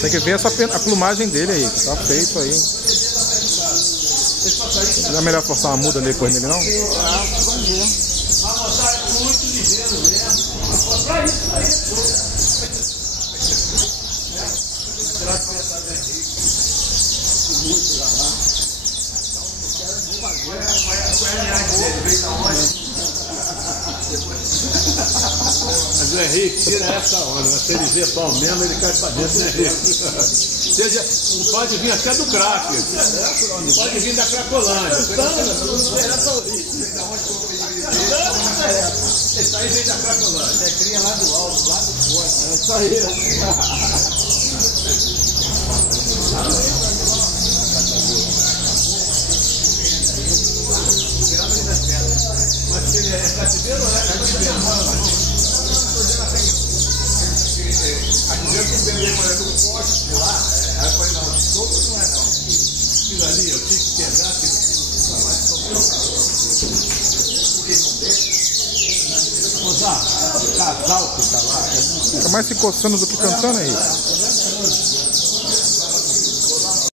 Tem que ver a plumagem dele aí, que tá feito aí. Não é melhor forçar uma muda depois nele, não? Vamos ver. Mas o Henrique tira essa onda, se ele vê pau mesmo, ele cai pra dentro, né, Henrique? Pode vir até do crack, pode vir da Cracolândia. Esse aí vem da Cracolândia. Você cria lá do alto, lá do forte. É isso aí. Mas ele é cativeiro ou é cativeiro? Aqui dentro tem um bebê no poste de lá. Aí eu falei, não, solto não é não. Aquilo ali, eu tinha que pegar aquele casal que tá lá. Fica mais se coçando do que cantando aí.